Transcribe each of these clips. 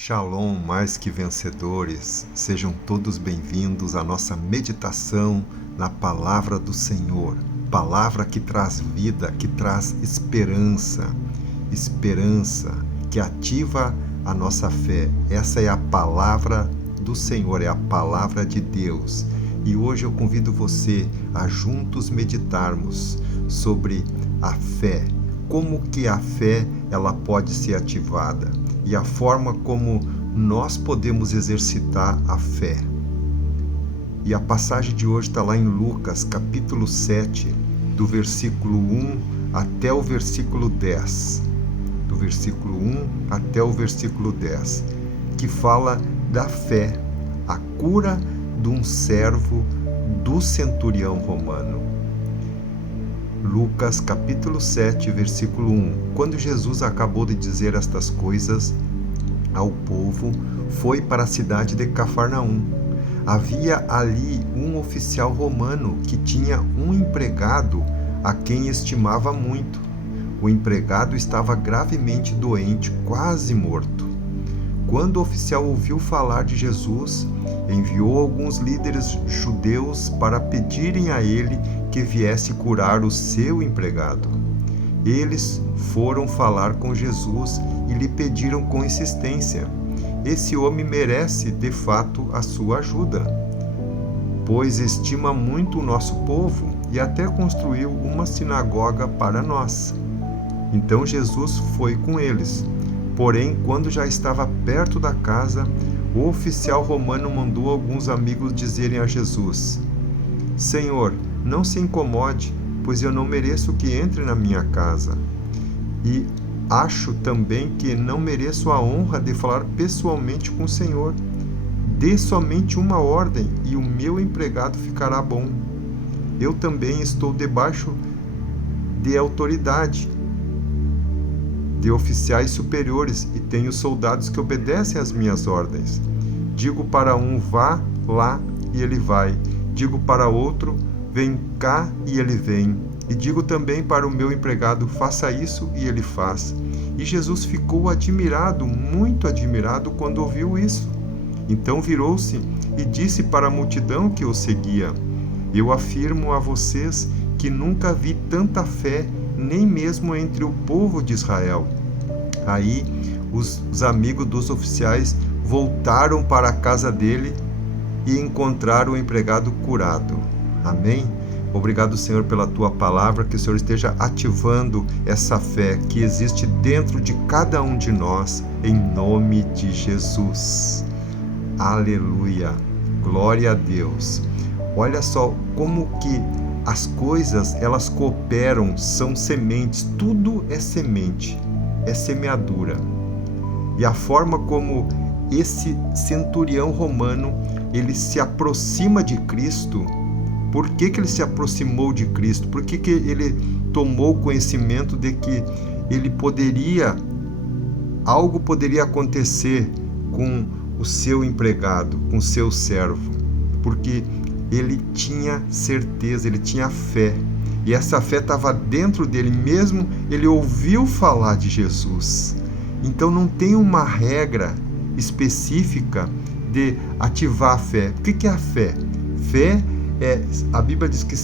Shalom, mais que vencedores, sejam todos bem-vindos à nossa meditação na Palavra do Senhor, palavra que traz vida, que traz esperança que ativa a nossa fé. Essa é a Palavra do Senhor, é a Palavra de Deus. E hoje eu convido você a juntos meditarmos sobre a fé, como que a fé ela pode ser ativada e a forma como nós podemos exercitar a fé. E a passagem de hoje está lá em Lucas, capítulo 7, do versículo 1 até o versículo 10. Do versículo 1 até o versículo 10, que fala da fé, a cura de um servo do centurião romano. Lucas capítulo 7, versículo 1. Quando Jesus acabou de dizer estas coisas ao povo, foi para a cidade de Cafarnaum. Havia ali um oficial romano que tinha um empregado a quem estimava muito. O empregado estava gravemente doente, quase morto. Quando o oficial ouviu falar de Jesus, enviou alguns líderes judeus para pedirem a ele que viesse curar o seu empregado. Eles foram falar com Jesus e lhe pediram com insistência: esse homem merece, de fato, a sua ajuda, pois estima muito o nosso povo e até construiu uma sinagoga para nós. Então Jesus foi com eles. Porém, quando já estava perto da casa, o oficial romano mandou alguns amigos dizerem a Jesus: Senhor, não se incomode, pois eu não mereço que entre na minha casa. E acho também que não mereço a honra de falar pessoalmente com o Senhor. Dê somente uma ordem e o meu empregado ficará bom. Eu também estou debaixo de autoridade, de oficiais superiores, e tenho soldados que obedecem às minhas ordens. Digo para um, vá lá, e ele vai. Digo para outro, vem cá, e ele vem. E digo também para o meu empregado, faça isso, e ele faz. E Jesus ficou admirado, muito admirado, quando ouviu isso. Então virou-se e disse para a multidão que o seguia: eu afirmo a vocês que nunca vi tanta fé, nem mesmo entre o povo de Israel. Aí os amigos dos oficiais voltaram para a casa dele e encontraram o empregado curado. Amém? Obrigado, Senhor, pela tua palavra, que o Senhor esteja ativando essa fé que existe dentro de cada um de nós, em nome de Jesus. Aleluia! Glória a Deus! Olha só como que as coisas, elas cooperam, são sementes, tudo é semente, é semeadura. E a forma como esse centurião romano, ele se aproxima de Cristo. Por que ele se aproximou de Cristo? Por que ele tomou conhecimento de que algo poderia acontecer com o seu empregado, com o seu servo? Porque ele tinha certeza, ele tinha fé. E essa fé estava dentro dele mesmo, ele ouviu falar de Jesus. Então não tem uma regra específica de ativar a fé. O que é a fé? Fé a Bíblia diz que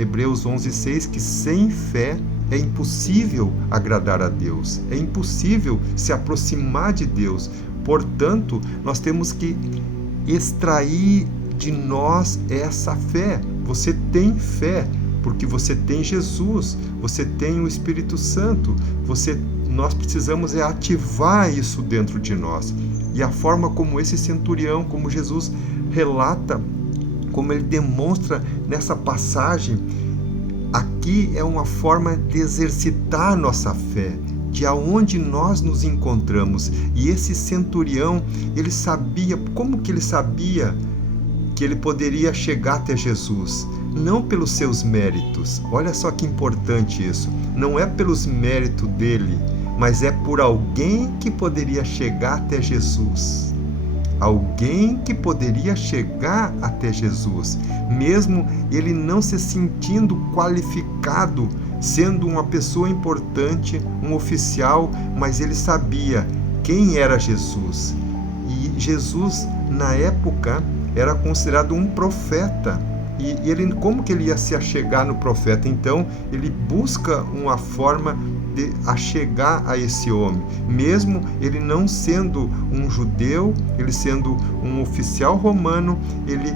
Hebreus 11:6, que sem fé é impossível agradar a Deus, é impossível se aproximar de Deus. Portanto, nós temos que extrair de nós essa fé. Você tem fé porque você tem Jesus, você tem o Espírito Santo. Nós precisamos ativar isso dentro de nós. E a forma como esse centurião, como Jesus relata, como ele demonstra nessa passagem, aqui é uma forma de exercitar a nossa fé, de aonde nós nos encontramos. E esse centurião, ele sabia, como que ele sabia que ele poderia chegar até Jesus? Não pelos seus méritos. Olha só que importante isso. Não é pelos méritos dele, mas é por alguém que poderia chegar até Jesus. Alguém que poderia chegar até Jesus, mesmo ele não se sentindo qualificado, sendo uma pessoa importante, um oficial, mas ele sabia quem era Jesus. E Jesus, na época, era considerado um profeta. E ele, como que ele ia se achegar no profeta? Então, ele busca uma forma de achegar a esse homem, mesmo ele não sendo um judeu, ele sendo um oficial romano, ele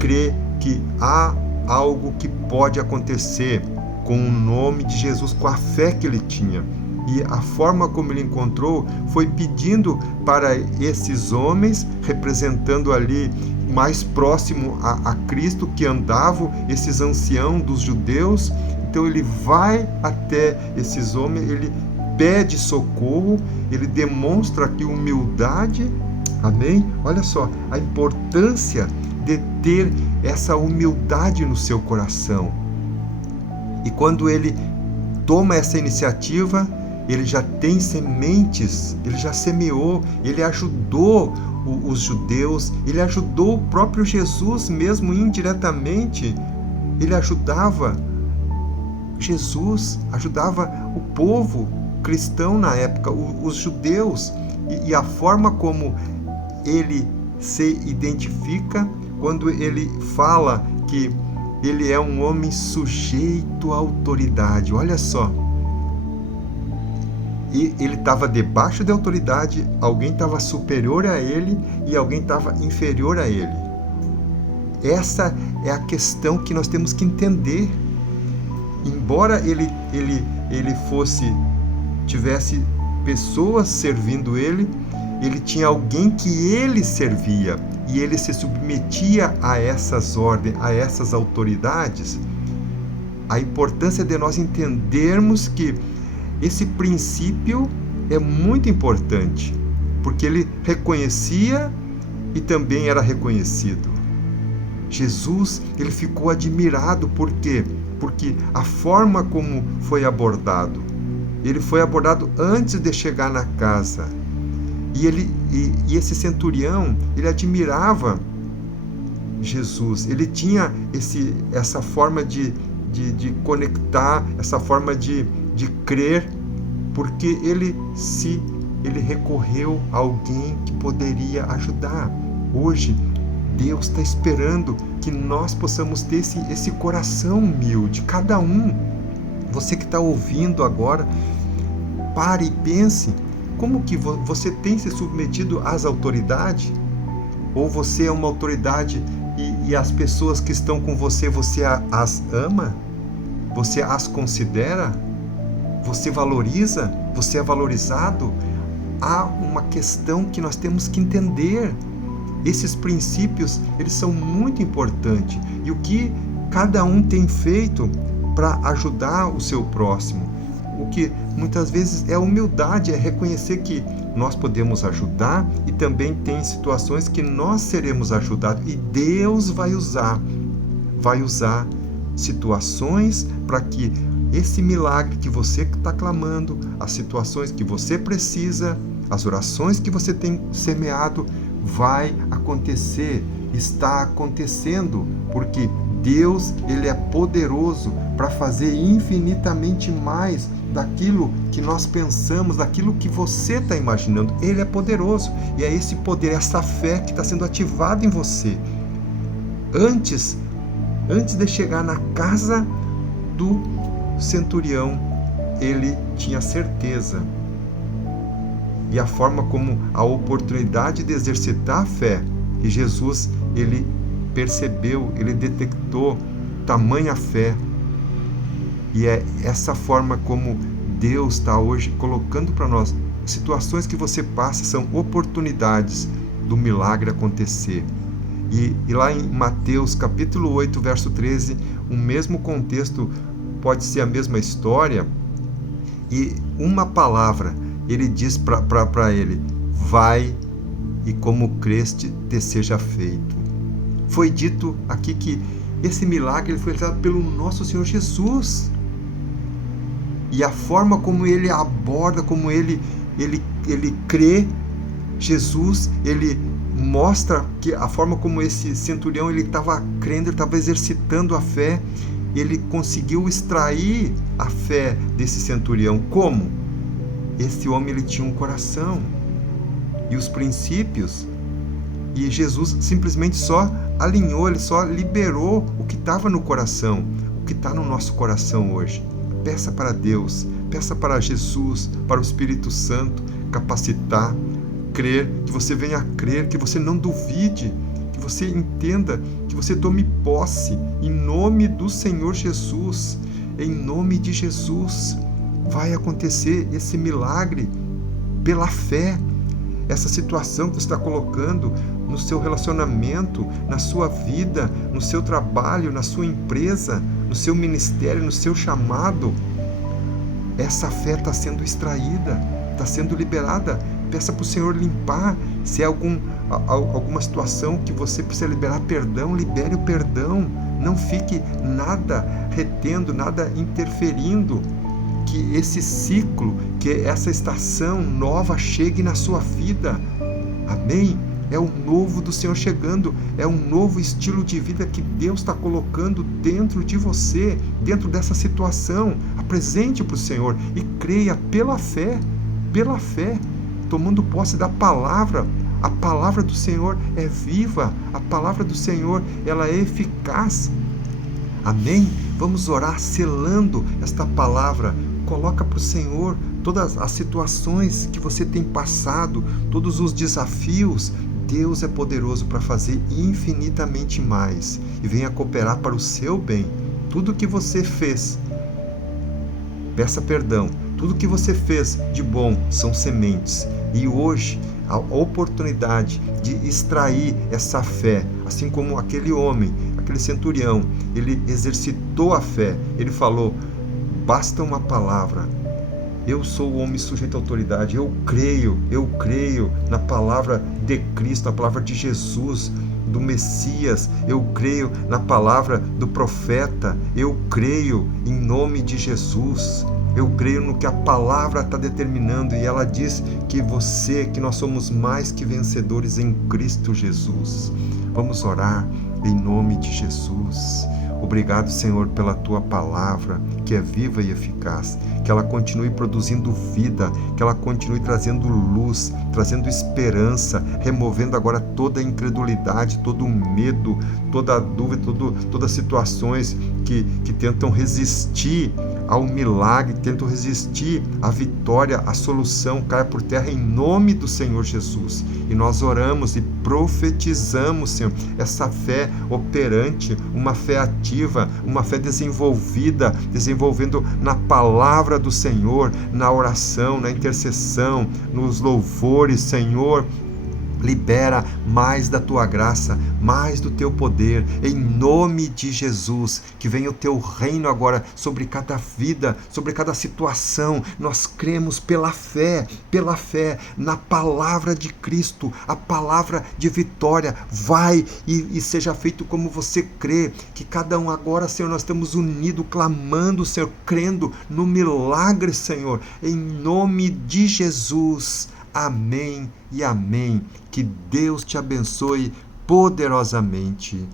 crê que há algo que pode acontecer com o nome de Jesus, com a fé que ele tinha. E a forma como ele encontrou foi pedindo para esses homens, representando ali mais próximo a Cristo, que andavam, esses anciãos dos judeus. Então ele vai até esses homens, ele pede socorro, ele demonstra aqui humildade. Amém? Olha só a importância de ter essa humildade no seu coração. E quando ele toma essa iniciativa, ele já tem sementes, ele já semeou, ele ajudou os judeus, ele ajudou o próprio Jesus mesmo indiretamente. Ele ajudava Jesus, ajudava o povo cristão na época, os judeus. E a forma como ele se identifica, quando ele fala que ele é um homem sujeito à autoridade. Olha só. E ele estava debaixo da autoridade, alguém estava superior a ele e alguém estava inferior a ele. Essa é a questão que nós temos que entender. Embora ele tivesse pessoas servindo ele, ele tinha alguém que ele servia e ele se submetia a essas ordens, a essas autoridades. A importância de nós entendermos que esse princípio é muito importante, porque ele reconhecia e também era reconhecido. Jesus, ele ficou admirado, por quê? Porque a forma como foi abordado, ele foi abordado antes de chegar na casa. E esse centurião, ele admirava Jesus, ele tinha essa forma de conectar, essa forma de crer, porque ele recorreu a alguém que poderia ajudar. Hoje, Deus está esperando que nós possamos ter esse coração humilde, cada um. Você que está ouvindo agora, pare e pense, como que você tem se submetido às autoridades? Ou você é uma autoridade e as pessoas que estão com você, você as ama? Você as considera? Você valoriza? Você é valorizado? Há uma questão que nós temos que entender. Esses princípios, eles são muito importantes. E o que cada um tem feito para ajudar o seu próximo? O que muitas vezes é humildade, é reconhecer que nós podemos ajudar e também tem situações que nós seremos ajudados. E Deus vai usar situações para que esse milagre que você está clamando, as situações que você precisa, as orações que você tem semeado, vai acontecer, está acontecendo, porque Deus, ele é poderoso para fazer infinitamente mais daquilo que nós pensamos, daquilo que você está imaginando. Ele é poderoso, e é esse poder, essa fé que está sendo ativada em você. Antes de chegar na casa do centurião, ele tinha certeza. E a forma como a oportunidade de exercitar a fé, que Jesus, ele percebeu, ele detectou tamanha fé. E é essa forma como Deus está hoje colocando para nós. Situações que você passa são oportunidades do milagre acontecer. E lá em Mateus capítulo 8, verso 13, o mesmo contexto, pode ser a mesma história, e uma palavra, ele diz para ele: vai e como creste te seja feito. Foi dito aqui que esse milagre ele foi realizado pelo nosso Senhor Jesus. E a forma como ele aborda, como ele crê, Jesus, ele mostra que a forma como esse centurião ele estava crendo, ele estava exercitando a fé, ele conseguiu extrair a fé desse centurião. Como? Esse homem ele tinha um coração, e os princípios, e Jesus simplesmente só alinhou, ele só liberou o que estava no coração, o que está no nosso coração hoje. Peça para Deus, peça para Jesus, para o Espírito Santo capacitar, crer, que você venha a crer, que você não duvide, que você entenda, que você tome posse, em nome do Senhor Jesus, em nome de Jesus. Vai acontecer esse milagre pela fé. Essa situação que você está colocando no seu relacionamento, na sua vida, no seu trabalho, na sua empresa, no seu ministério, no seu chamado, essa fé está sendo extraída, está sendo liberada. Peça para o Senhor limpar. Se é alguma situação que você precisa liberar perdão, libere o perdão. Não fique nada retendo, nada interferindo. Que esse ciclo, que essa estação nova chegue na sua vida. Amém? É o novo do Senhor chegando, é um novo estilo de vida que Deus está colocando dentro de você, dentro dessa situação. Apresente para o Senhor e creia pela fé, tomando posse da palavra. A palavra do Senhor é viva, a palavra do Senhor ela é eficaz. Amém? Vamos orar selando esta palavra. Coloca para o Senhor todas as situações que você tem passado, todos os desafios. Deus é poderoso para fazer infinitamente mais e venha cooperar para o seu bem. Tudo que você fez, peça perdão. Tudo que você fez de bom são sementes. E hoje, a oportunidade de extrair essa fé, assim como aquele homem, aquele centurião, ele exercitou a fé. Ele falou, basta uma palavra. Eu sou o homem sujeito à autoridade, eu creio na palavra de Cristo, na palavra de Jesus, do Messias, eu creio na palavra do profeta, eu creio em nome de Jesus, eu creio no que a palavra está determinando, e ela diz que nós somos mais que vencedores em Cristo Jesus. Vamos orar em nome de Jesus. Obrigado, Senhor, pela Tua palavra, que é viva e eficaz, que ela continue produzindo vida, que ela continue trazendo luz, trazendo esperança, removendo agora toda a incredulidade, todo o medo, toda a dúvida, todas as situações que tentam resistir ao milagre, tentam resistir à vitória, à solução, caia por terra em nome do Senhor Jesus. E nós oramos e profetizamos, Senhor, essa fé operante, uma fé ativa, uma fé desenvolvendo na palavra do Senhor, na oração, na intercessão, nos louvores, Senhor. Libera mais da Tua graça, mais do Teu poder, em nome de Jesus, que venha o Teu reino agora sobre cada vida, sobre cada situação. Nós cremos pela fé, na palavra de Cristo, a palavra de vitória. Vai e seja feito como você crê, que cada um agora, Senhor, nós estamos unidos, clamando, Senhor, crendo no milagre, Senhor, em nome de Jesus. Amém e amém. Que Deus te abençoe poderosamente.